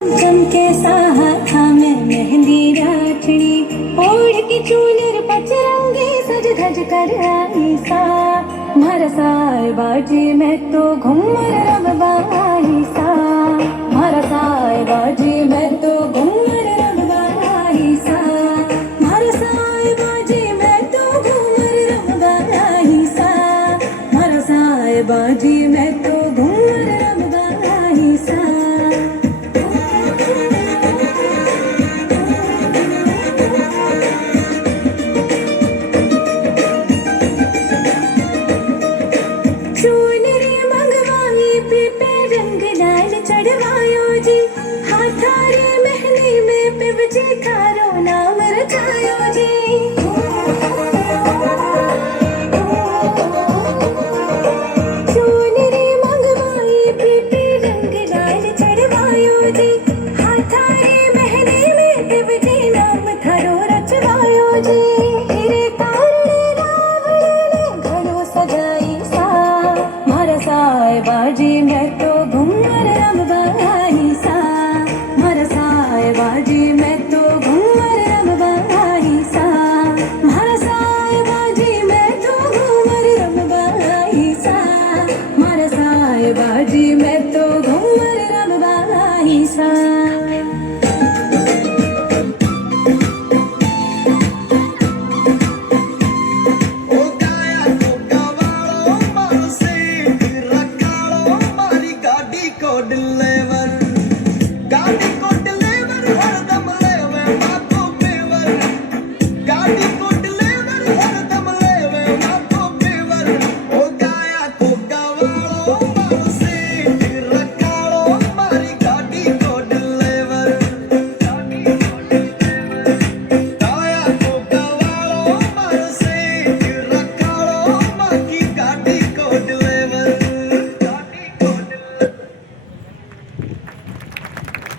चमके साहा में मेहंदी राचड़ी ओढ़ के चूनर पचरंगी सज धज कर आई सा मारा साए बाजे मैं तो घूमर रब बाई सा मारा साए बाजे मैं तो घूमर रब बाई सा मारा साए बाजे मैं तो घूमर रब बाई सा मारा साए बाजे मैं तो घूमर रब बाई सा बाजी मैं तो घूमर रब बाई सा मारा साए बाजी मैं तो घूमर रब बाई सा मारा साए बाजी मैं तो घूमर रब बाई सा मारा साए बाजी मैं तो घूमर रब बाई सा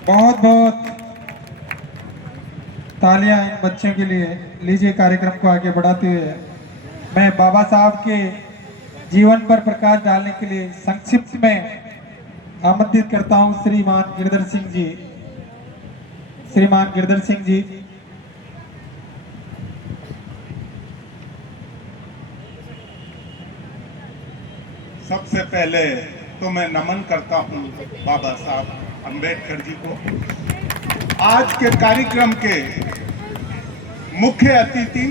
बहुत बहुत तालियां इन बच्चों के लिए। लीजिए, कार्यक्रम को आगे बढ़ाते हुए मैं बाबा साहब के जीवन पर प्रकाश डालने के लिए संक्षिप्त में आमंत्रित करता हूं श्रीमान गिरधर सिंह जी। श्रीमान गिरधर सिंह जी, सबसे पहले तो मैं नमन करता हूं बाबा साहब अंबेडकर जी को। आज के कार्यक्रम के मुख्य अतिथि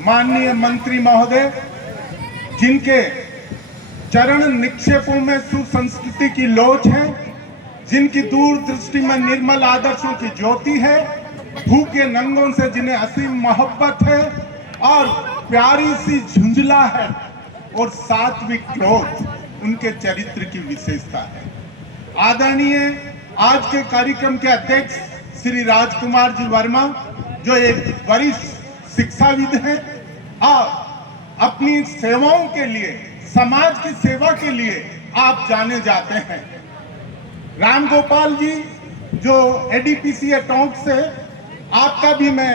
माननीय मंत्री महोदय, जिनके चरण निक्षेपों में सुसंस्कृति की लोच है, जिनकी दूरदृष्टि में निर्मल आदर्शों की ज्योति है, भूखे नंगों से जिन्हें असीम मोहब्बत है और प्यारी सी झुंझला है और सात्विक क्रोध उनके चरित्र की विशेषता है। आदरणीय आज के कार्यक्रम के अध्यक्ष श्री राजकुमार जी वर्मा, जो एक वरिष्ठ शिक्षाविद हैं और अपनी सेवाओं के लिए, समाज की सेवा के लिए आप जाने जाते हैं। राम गोपाल जी, जो एडीपीसी टोंक से, आपका भी मैं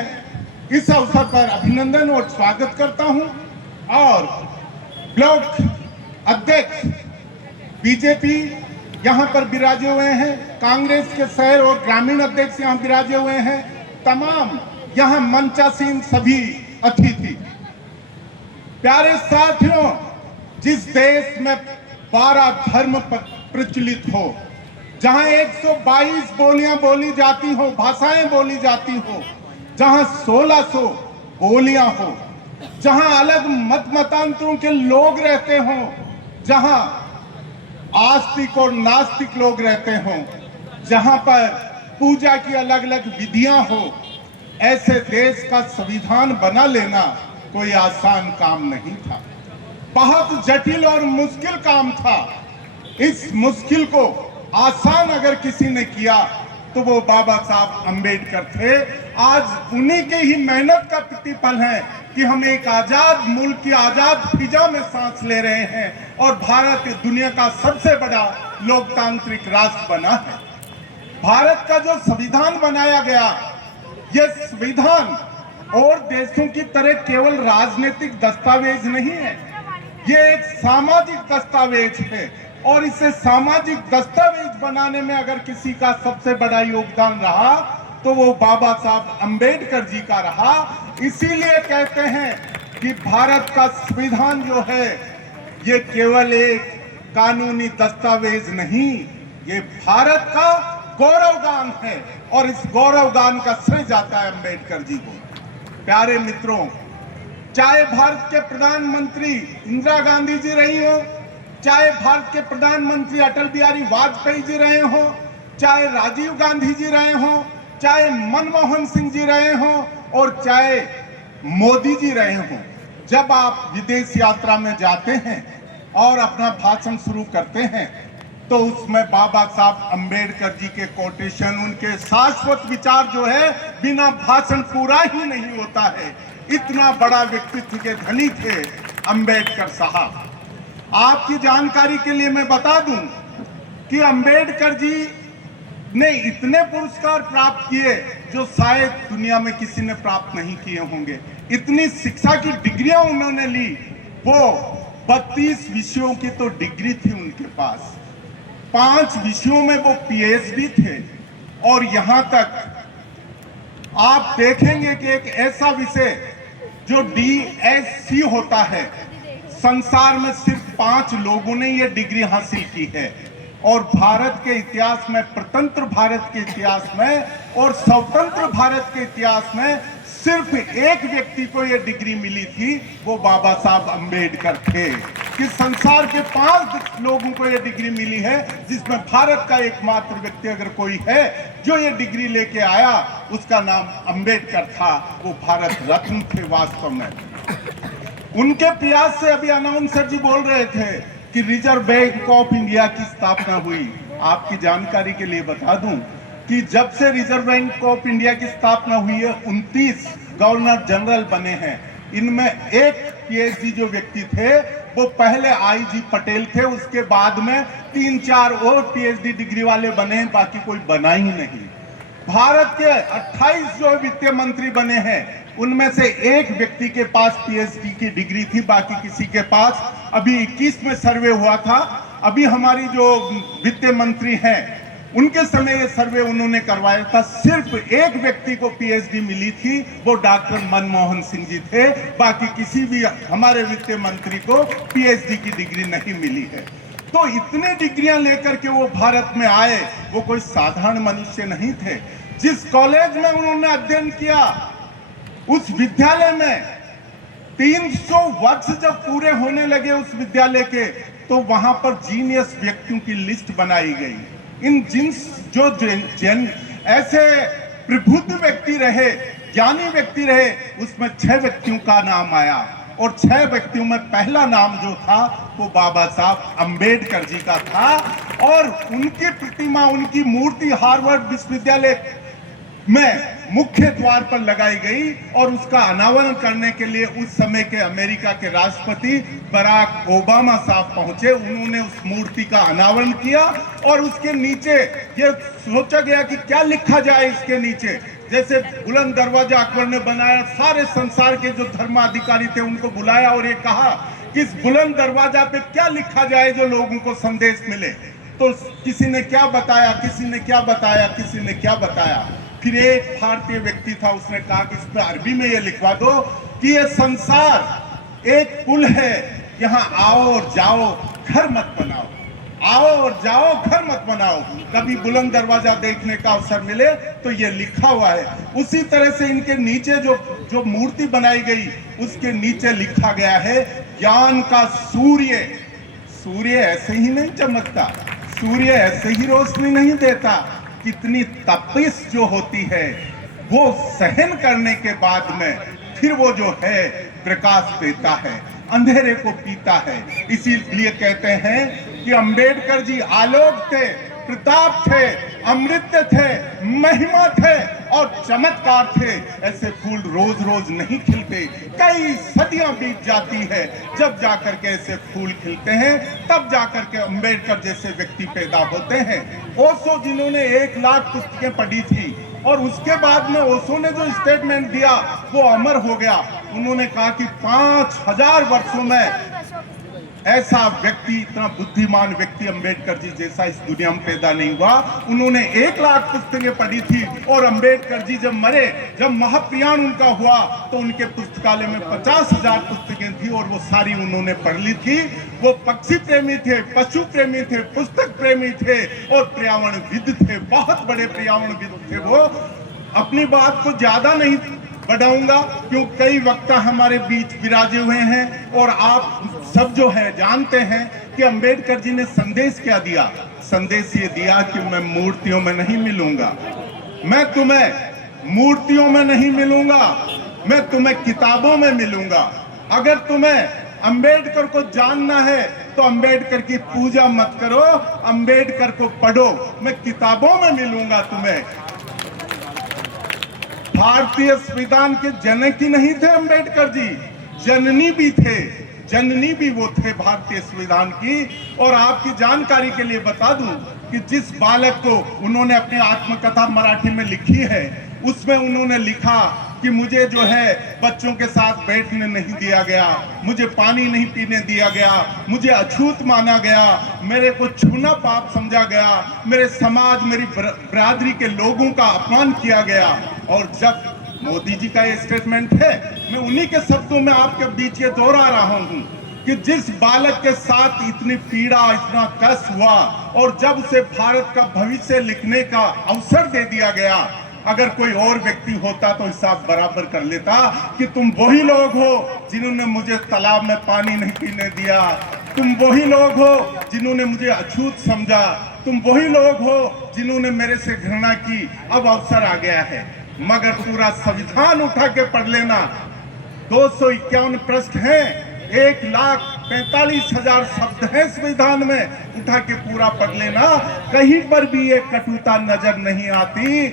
इस अवसर पर अभिनंदन और स्वागत करता हूं। और ब्लॉक अध्यक्ष बीजेपी यहाँ पर विराजे हुए हैं, कांग्रेस के शहर और ग्रामीण अध्यक्ष यहाँ विराजे हुए हैं, तमाम यहाँ मंचासीन सभी अतिथि। प्यारे साथियों, जिस देश में 12 धर्म प्रचलित हो, जहाँ 122 बोलियां बोली जाती हो, भाषाएं बोली जाती हो, जहाँ 1600 बोलियां हो, जहाँ अलग मत मतांतरों के लोग रहते हो, जहाँ आस्तिक और नास्तिक लोग रहते हों, जहां पर पूजा की अलग अलग विधियां हो, ऐसे देश का संविधान बना लेना कोई आसान काम नहीं था। बहुत जटिल और मुश्किल काम था। इस मुश्किल को आसान अगर किसी ने किया तो वो बाबा साहब अंबेडकर थे। आज उन्हीं के ही मेहनत का प्रतिफल है कि हम एक आजाद मुल्क की आजाद फिजा में सांस ले रहे हैं और भारत दुनिया का सबसे बड़ा लोकतांत्रिक राष्ट्र बना है। भारत का जो संविधान बनाया गया, यह संविधान और देशों की तरह केवल राजनीतिक दस्तावेज नहीं है, ये एक सामाजिक दस्तावेज है। और इसे सामाजिक दस्तावेज बनाने में अगर किसी का सबसे बड़ा योगदान रहा तो वो बाबा साहब अंबेडकर जी का रहा। इसीलिए कहते हैं कि भारत का संविधान जो है ये केवल एक कानूनी दस्तावेज नहीं, ये भारत का गौरवगान है और इस गौरवगान का श्रेय जाता है अंबेडकर जी को। प्यारे मित्रों, चाहे भारत के प्रधानमंत्री इंदिरा गांधी जी रही हो, चाहे भारत के प्रधानमंत्री अटल बिहारी वाजपेयी जी रहे हो, चाहे राजीव गांधी जी रहे हो, चाहे मनमोहन सिंह जी रहे हो और चाहे मोदी जी रहे हो, जब आप विदेश यात्रा में जाते हैं और अपना भाषण शुरू करते हैं तो उसमें बाबा साहब अंबेडकर जी के कोटेशन, उनके शाश्वत विचार जो है बिना भाषण पूरा ही नहीं होता है। इतना बड़ा व्यक्तित्व के धनी थे अंबेडकर साहब। आपकी जानकारी के लिए मैं बता दूं कि अंबेडकर जी ने इतने पुरस्कार प्राप्त किए जो शायद दुनिया में किसी ने प्राप्त नहीं किए होंगे। इतनी शिक्षा की डिग्रियां उन्होंने ली, वो 32 विषयों की तो डिग्री थी उनके पास, 5 विषयों में वो पीएचडी थे। और यहां तक आप देखेंगे कि एक ऐसा विषय जो डीएससी होता है, संसार में सिर्फ 5 लोगों ने ये डिग्री हासिल की है। और भारत के इतिहास में, स्वतंत्र भारत के इतिहास में और स्वतंत्र भारत के इतिहास में सिर्फ एक व्यक्ति को यह डिग्री मिली थी, वो बाबा साहब अंबेडकर थे। कि संसार के 5 लोगों को यह डिग्री मिली है, जिसमें भारत का एकमात्र व्यक्ति अगर कोई है जो ये डिग्री लेके आया, उसका नाम अंबेडकर था। वो भारत रत्न थे वास्तव में। उनके प्रयास से अभी अनाउंसर जी बोल रहे थे कि रिजर्व बैंक ऑफ इंडिया की स्थापना हुई। आपकी जानकारी के लिए बता दूं कि जब से रिजर्व बैंक ऑफ इंडिया की स्थापना हुई है, 29 गवर्नर जनरल बने हैं। इनमें एक पीएचडी जो व्यक्ति थे वो पहले आईजी पटेल थे, उसके बाद में 3-4 और पीएचडी डिग्री वाले बने हैं, बाकी कोई बना ही नहीं। भारत के 28 जो वित्त मंत्री बने हैं, उनमें से एक व्यक्ति के पास पीएचडी की डिग्री थी, बाकी किसी के पास। अभी 21 में सर्वे हुआ था, अभी हमारी जो वित्त मंत्री हैं उनके समय ये सर्वे उन्होंने करवाया था, सिर्फ एक व्यक्ति को पीएचडी मिली थी, वो डॉक्टर मनमोहन सिंह जी थे। बाकी किसी भी हमारे वित्त मंत्री को पीएचडी की डिग्री नहीं मिली है। तो इतने डिग्रियां लेकर के वो भारत में आए, वो कोई साधारण मनुष्य नहीं थे। जिस कॉलेज में उन्होंने अध्ययन किया, उस विद्यालय में 300 वर्ष जब पूरे होने लगे उस विद्यालय के, तो वहां पर जीनियस व्यक्तियों की लिस्ट बनाई गई। इन जो ऐसे प्रबुद्ध व्यक्ति रहे, ज्ञानी व्यक्ति रहे, उसमें 6 व्यक्तियों का नाम आया और 6 व्यक्तियों में पहला नाम जो था वो बाबा साहब अंबेडकर जी का था। और उनकी प्रतिमा, उनकी मूर्ति हार्वर्ड विश्वविद्यालय में मुख्य द्वार पर लगाई गई और उसका अनावरण करने के लिए उस समय के अमेरिका के राष्ट्रपति बराक ओबामा साहब पहुंचे। उन्होंने उस मूर्ति का अनावरण किया और उसके नीचे ये सोचा गया कि क्या लिखा जाए इसके नीचे। जैसे बुलंद दरवाजा अकबर ने बनाया, सारे संसार के जो धर्माधिकारी थे उनको बुलाया और ये कहा कि इस बुलंद दरवाजा पे क्या लिखा जाए जो लोगों को संदेश मिले। तो किसी ने क्या बताया, किसी ने क्या बताया, किसी ने क्या बताया। फिर एक भारतीय व्यक्ति था, उसने कहा कि इस पर अरबी में ये लिखवा दो कि ये संसार एक पुल है, यहाँ आओ और जाओ, घर मत बनाओ। आओ और जाओ, घर मत बनाओ। कभी बुलंद दरवाजा देखने का अवसर मिले तो ये लिखा हुआ है। उसी तरह से इनके नीचे जो मूर्ति बनाई गई, उसके नीचे लिखा गया है, ज्ञान का सूर्य। सूर्य ऐसे ही नहीं चमकता, सूर्य ऐसे ही रोशनी नहीं देता। कितनी तपिश जो होती है वो सहन करने के बाद में फिर वो जो है प्रकाश देता है, अंधेरे को पीता है। इसीलिए कहते हैं कि अंबेडकर जी आलोक थे, प्रताप थे, अमृत थे, महिमा थे और चमत्कार थे। ऐसे फूल रोज रोज नहीं खिलते, कई सदियां बीत जाती है जब जाकर के ऐसे फूल खिलते हैं, तब जाकर के अंबेडकर जैसे व्यक्ति पैदा होते हैं। ओशो जिन्होंने 1 लाख पुस्तकें पढ़ी थी और उसके बाद में ओशो ने जो स्टेटमेंट दिया वो अमर हो गया। उन्होंने कहा कि 5000 वर्षों में ऐसा व्यक्ति, इतना बुद्धिमान व्यक्ति अंबेडकर जी जैसा इस दुनिया में पैदा नहीं हुआ। उन्होंने 1 लाख पुस्तकें पढ़ी थी और अंबेडकर जी जब मरे, जब महाप्रयाण उनका हुआ, तो उनके पुस्तकालय में 50,000 पुस्तकें थी और वो सारी उन्होंने पढ़ ली थी। वो पक्षी प्रेमी थे, पशु प्रेमी थे, पुस्तक प्रेमी थे और पर्यावरणविद थे, बहुत बड़े पर्यावरणविद थे वो। अपनी बात को ज्यादा नहीं बढ़ाऊंगा क्योंकि कई वक्ता हमारे बीच विराजे हुए हैं और आप सब जो है जानते हैं कि अंबेडकर जी ने संदेश क्या दिया। संदेश ये दिया कि मैं मूर्तियों में नहीं मिलूंगा, मैं तुम्हें मूर्तियों में नहीं मिलूंगा, मैं तुम्हें किताबों में मिलूंगा। अगर तुम्हें अंबेडकर को जानना है तो अंबेडकर की पूजा मत करो, अंबेडकर को पढ़ो, मैं किताबों में मिलूंगा तुम्हें। भारतीय संविधान के जनक ही नहीं थे अंबेडकर जी, जननी भी थे, जननी भी वो थे भारतीय संविधान की। और आपकी जानकारी के लिए बता दूं कि जिस बालक को उन्होंने अपनी आत्मकथा मराठी में लिखी है, उसमें उन्होंने लिखा कि मुझे जो है बच्चों के साथ बैठने नहीं दिया गया, मुझे पानी नहीं पीने दिया गया, मुझे अछूत माना गया, मेरे को छूना पाप समझा गया, मेरे समाज, मेरी बरादरी के लोगों का अपमान किया गया। और जब मोदी जी का ये स्टेटमेंट है, मैं उन्हीं के शब्दों में आपके बीच ये दोहरा रहा हूं कि जिस बालक के साथ इतनी पीड़ा, इतना कष्ट हुआ और जब उसे भारत का भविष्य लिखने का अवसर दे दिया गया, अगर कोई और व्यक्ति होता तो हिसाब बराबर कर लेता कि तुम वही लोग हो जिन्होंने मुझे तालाब में पानी नहीं पीने दिया, तुम वही लोग हो जिन्होंने मुझे अछूत समझा, तुम वही लोग हो जिन्होंने मेरे से घृणा की। अब अवसर आ गया है, मगर पूरा संविधान उठा के पढ़ लेना। 251 पृष्ठ हैं, 1,45,000 शब्द हैं संविधान में, उठा के पूरा पढ़ लेना। कहीं पर भी ये कटुता नजर नहीं आती।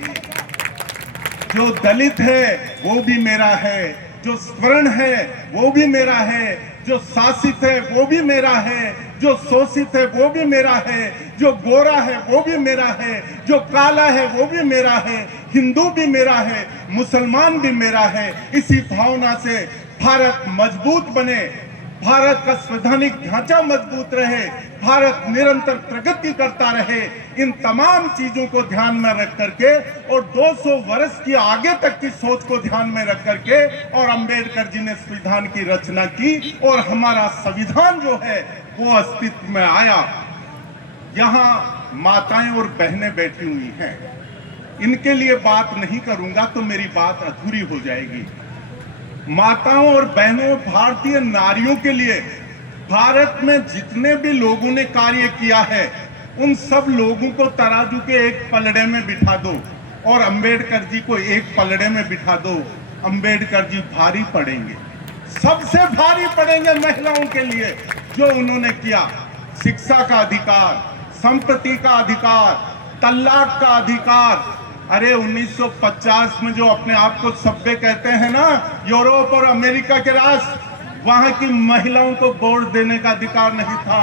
जो दलित है वो भी मेरा है, जो स्वर्ण है वो भी मेरा है, जो शासित है वो भी मेरा है, जो शोषित है वो भी मेरा है, जो गोरा है वो भी मेरा है, जो काला है वो भी मेरा है, हिंदू भी मेरा है, मुसलमान भी मेरा है। इसी भावना से भारत मजबूत बने, भारत का संवैधानिक ढांचा मजबूत रहे, भारत निरंतर प्रगति करता रहे, इन तमाम चीजों को ध्यान में रख करके और 200 वर्ष की आगे तक की सोच को ध्यान में रख करके और अंबेडकर जी ने संविधान की रचना की और हमारा संविधान जो है वो अस्तित्व में आया। यहाँ माताएं और बहनें बैठी हुई हैं, इनके लिए बात नहीं करूंगा तो मेरी बात अधूरी हो जाएगी। माताओं और बहनों, भारतीय नारियों के लिए भारत में जितने भी लोगों ने कार्य किया है, उन सब लोगों को तराजू के एक पलड़े में बिठा दो और अंबेडकर जी को एक पलड़े में बिठा दो, अंबेडकर जी भारी पड़ेंगे, सबसे भारी पड़ेंगे महिलाओं के लिए। जो उन्होंने किया, शिक्षा का अधिकार, संपत्ति का अधिकार, तलाक का अधिकार। अरे 1950 में जो अपने आप को सभ्य कहते हैं ना, यूरोप और अमेरिका के राष्ट्र, वहां की महिलाओं को वोट देने का अधिकार नहीं था,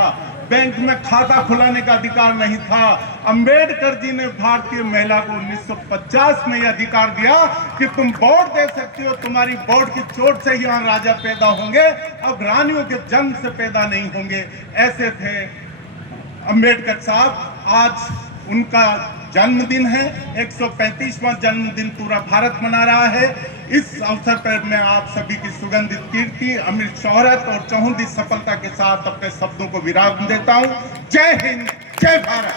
बैंक में खाता खुलाने का अधिकार नहीं था। अंबेडकर जी ने भारतीय महिला को 1950 में यह अधिकार दिया कि तुम वोट दे सकती हो, तुम्हारी वोट की चोट से यहाँ राजा पैदा होंगे, अब रानियों के जन्म से पैदा नहीं होंगे। ऐसे थे अंबेडकर साहब। आज उनका जन्मदिन है, 135वां जन्मदिन पूरा भारत मना रहा है। इस अवसर पर मैं आप सभी की सुगंधित कीर्ति, अमृत शोहरत और चहुंदी सफलता के साथ अपने शब्दों को विराम देता हूं। जय हिंद, जय भारत।